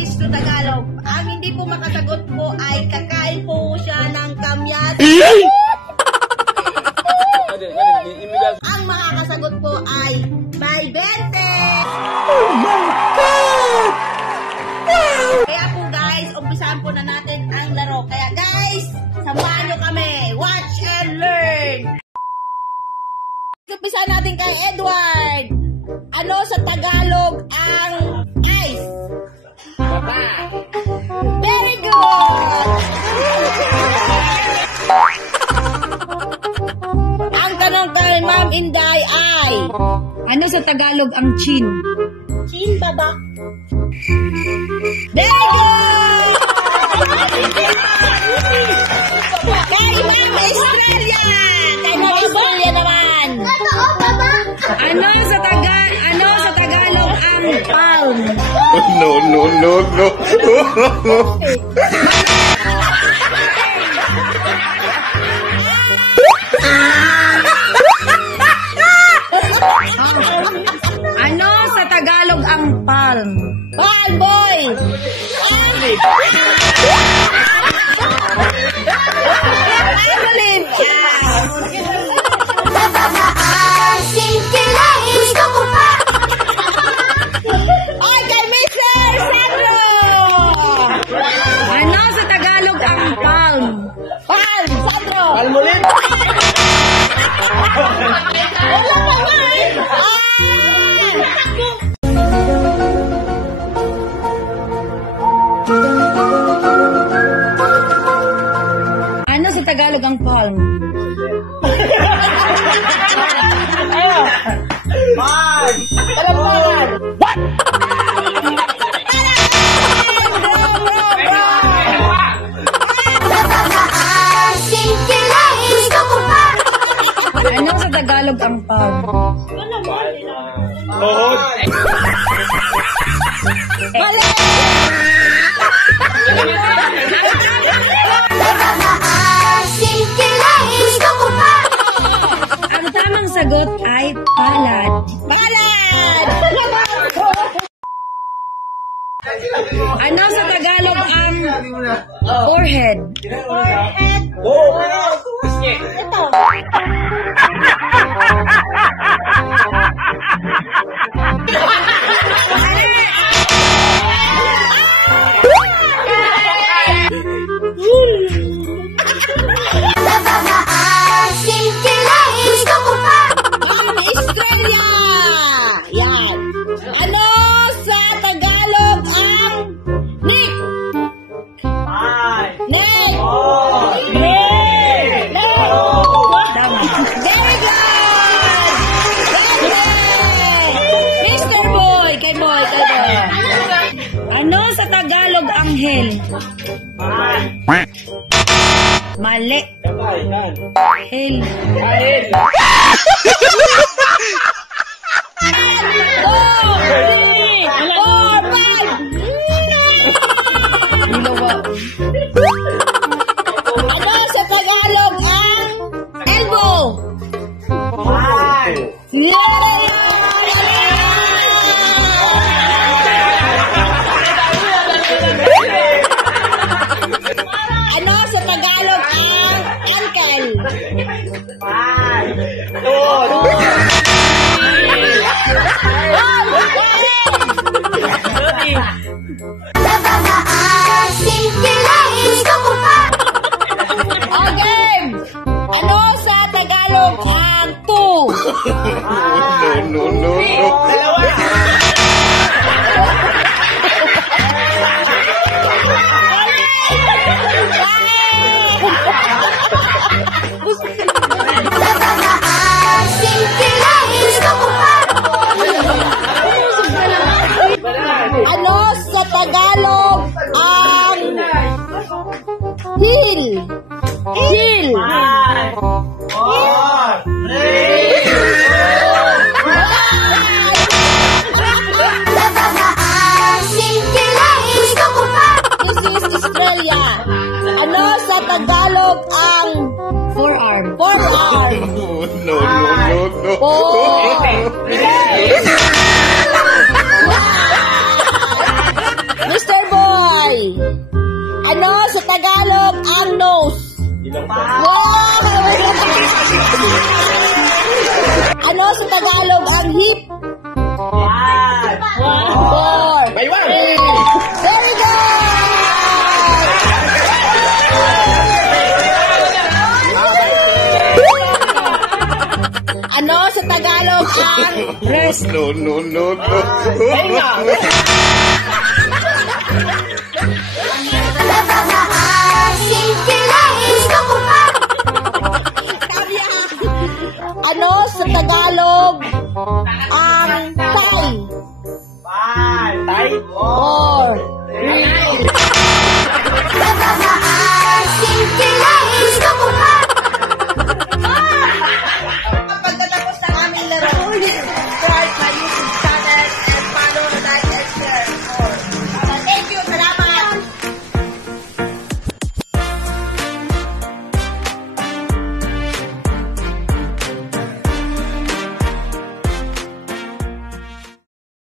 English to Tagalog. Ang hindi po makasagot po ay kakain po siya ng kamyas. Ang makakasagot po ay may 20. Oh my God! Wow! Kaya po guys, umpisahan po na natin ang laro. Kaya guys, samahan nyo kami. Watch and learn. Umpisahan natin kay Edward. Ano sa Tagalog ang ice? Baba. Very good! Ang tanong kay Ma'am Inday ay, ano sa Tagalog ang chin? Chin, baba. Very good! Kay Ma'am Estrella! Kay Ma'am Estrella naman! Ano sa Tagalog ang palm? No, no, no, no. Ano sa Tagalog ang palm? Palm boy! Ay, kay Mr. Sandro! Ano sa Tagalog ang palm? Palm, Sandro! Palm ulit! Wala pa man! Ano sa Tagalog ang palm? Man! Kalaman! What? Ano sa Tagalog ang palm? Mali! Ang tamang sagot ay palad. Palad! Ano sa Tagalog ang forehead? Forehead? Ito. Ma'am Estrella! Yan. Ano sa Tagalog ang neck? Neck! Neck! Tama. Very good! Mr. Boy! Kay Boy! Ano sa Tagalog ang hell? Mali. Hell. Ano sa Tagalog ang elbow? Ano sa Tagalog ang ankle? Okay. Ano sa Tagalog ang two? No, no, no, no. Ano sa Tagalog ang heel? Heel. This is Australia. Ano sa Tagalog ang forearm? Forearm. No, no, no, no. Mr. Boy! Ano sa Tagalog ang nose? Wow! Ano sa Tagalog ang hip? Four. Three. Very good! Ano sa Tagalog ang breast? No.